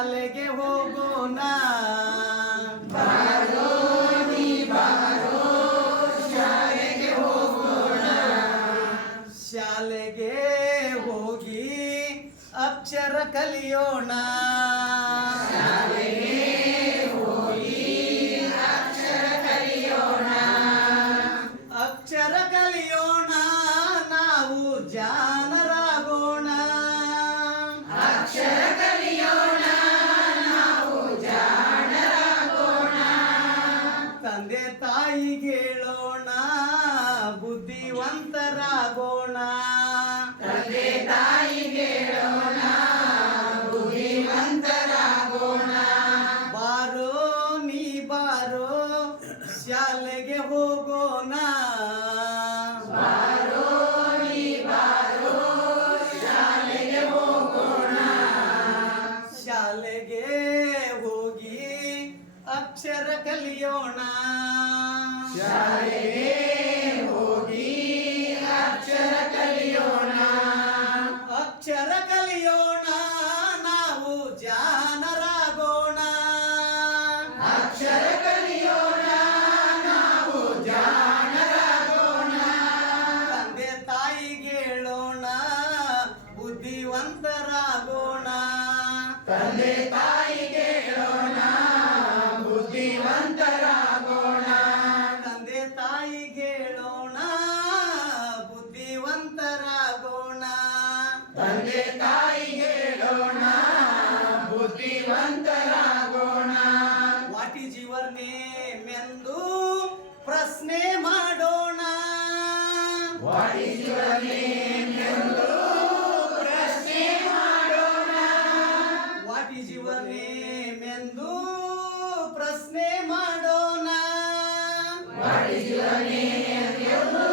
ಶಾಲೆಗೆ ಹೋಗೋಣ. ಬಾರೋ ನೀ ಬಾರೋ ಶಾಲೆಗೆ ಹೋಗೋಣ. ಶಾಲೆಗೆ ಹೋಗಿ ಅಕ್ಷರ ಕಲಿಯೋಣ. ಶಾಲೆಗೆ ಹೋಗಿ ಅಕ್ಷರ ಕಲಿಯೋಣ. ಅಕ್ಷರ ಕಲಿಯೋಣ, ನಾವು ಜಾಣರಾಗೋಣ. ಅಕ್ಷರ ಕಲಿಯೋಣ, ನಾವು ಜಾಣರಾಗೋಣ. ತಂದೆ ತಾಯಿಗೆ ಹೇಳೋಣ, ಬುದ್ಧಿವಂತರಾಗೋಣ. ತಂದೆ ತಾಯಿಗೆ ಹೇಳೋಣ, ಬುದ್ಧಿವಂತರಾಗೋಣ. ಬಾರೋ ನೀ ಬಾರೋ ಶಾಲೆಗೆ ಹೋಗೋಣ. ಬಾರೋ ನೀ ಬಾರೋ ಶಾಲೆಗೆ ಹೋಗೋಣ. ಶಾಲೆಗೆ ಹೋಗಿ ಅಕ್ಷರ ಕಲಿಯೋಣ. ಶಾಲೆಗೆ ಹೋಗಿ ಅಕ್ಷರ ಕಲಿಯೋಣ. ಅಕ್ಷರ ಕಲಿಯೋಣ, ನಾವು ಜಾಣರಾಗೋಣ. ಅಕ್ಷರ ಕಲಿಯೋಣ, ನಾವು ಜಾಣರಾಗೋಣ. ತಂದೆ ತಾಯಿಗೆ ಹೇಳೋಣ, ಬುದ್ಧಿವಂತರಾಗೋಣ. ತಂದೆ ತಾಯಿಗೆ ಹೇಳೋಣ, ಬುದ್ಧಿವಂತರಾಗೋಣ. ತಂದೆ ತಾಯಿಗೆ ಹೇಳೋಣ, ಬುದ್ಧಿವಂತರಾಗೋಣ. ತಂದೆ ತಾಯಿಗೆ ಹೇಳೋಣ, ಬುದ್ಧಿವಂತರಾಗೋಣ. ವಾಟ್ ಈಸ್ ಯುವರ್ ನೇಮ್ ಎಂದು ಪ್ರಶ್ನೆ ಮಾಡೋಣ. ವಾಟ್ ಈಸ್ ಯುವರ್ ನೇಮ್ ಎಂದು ಪ್ರಶ್ನೆ ಮಾಡೋಣ. ವಾಟ್ ಈಸ್ ಯುವರ್ ನೇಮ್ ಎಂದು ಪ್ರಶ್ನೆ ಮಾಡೋಣ. ವಾಟ್ ಈಸ್ ಯುವರ್ ನೇಮ್ ಎಂದು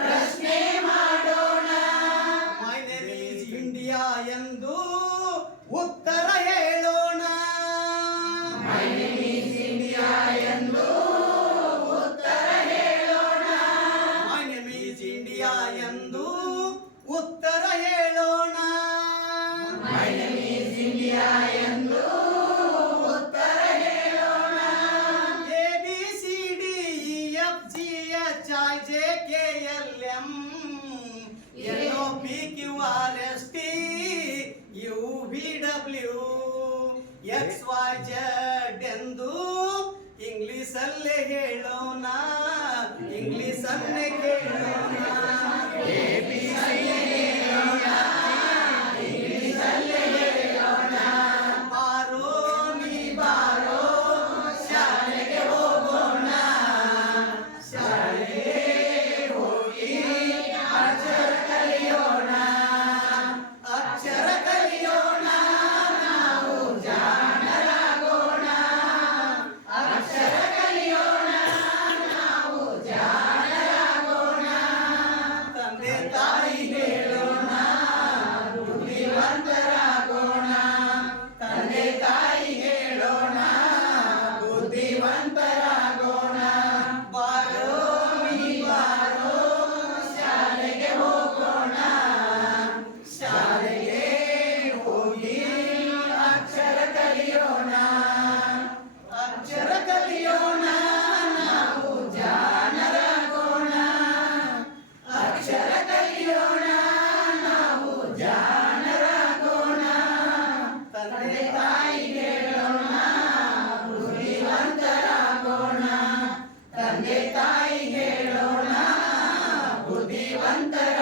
ಪ್ರಶ್ನೆ ಮಾಡೋಣ. ಮೈ ನೇಮ್ ಈಸ್ ಇಂಡಿಯಾ ಎಂದು ಉತ್ತರ ಹೇಳೋಣ. ಮೈ ನೇಮ್ ಈಸ್ ಇಂಡಿಯಾ ಎಂದು ಉತ್ತರ ಹೇಳೋಣ. ಮೈ ನೇಮ್ ಈಸ್ ಇಂಡಿಯಾ ಎಂದು ಉತ್ತರ ಹೇಳೋಣ. ಮೈ ನೇಮ್ ಈಸ್ ಇಂಡಿಯಾ ಎಂದು ಉತ್ತರ ಹೇಳೋಣ. A B C D E F G H I J K L M N O P Q R S T U V W X Y Z ಎಂದು ಇಂಗ್ಲಿಷಲ್ಲೇ ಹೇಳೋಣ. ಇಂಗ್ಲಿಷನ್ನೇ ಕೇಳೋಣ. ಎ ಬಿ ಸಿ ಹೇಳೋಣ, ಇಂಗ್ಲಿಷಲ್ಲೇ ಹೇಳೋಣ. ಬಾರೋ ನೀ ಬಾರೋ ಶಾಲೆಗೆ ಹೋಗೋಣ. ಶಾಲೆಗೆ ಹೋಗಿ ಅಕ್ಷರ ಕಲಿಯೋಣ. ಅಕ್ಷರ ಕಲಿಯೋಣ, ನಾವು ಜಾಣರಾಗೋಣ. ಅಕ್ಷರ ಕಲಿಯೋಣ, ನಾವು ಜಾಣರಾಗೋಣ. ತಂದೆ ತಾಯಿಗೆ ಹೇಳೋಣ, ಬುದ್ಧಿವಂತರಾಗೋಣ. ತಂದೆ ತಾಯಿಗೆ ಹೇಳೋಣ, ಬುದ್ಧಿವಂತರಾಗೋಣ. ಬಾರೋ ನೀ ಬಾರೋ ಶಾಲೆಗೆ ಹೋಗೋಣ. ಶಾಲೆಗೆ ಹೋಗಿ ಅಕ್ಷರ ಕಲಿಯೋಣ. ಅಕ್ಷರ ಕಲಿಯೋಣ, ನಾವು ಜಾಣರಾಗೋಣ. ಅಕ್ಷರ ಕಲಿಯೋಣ, ನಾವು ಜಾಣರಾಗೋಣ. ತಂದೆ ತಾಯಿಗೆ ಹೇಳೋಣ, ಬುದ್ಧಿವಂತರಾಗೋಣ. ತಂದೆ ತಾಯಿಗೆ ಹೇಳೋಣ, ಬುದ್ಧಿವಂತರಾಗೋಣ.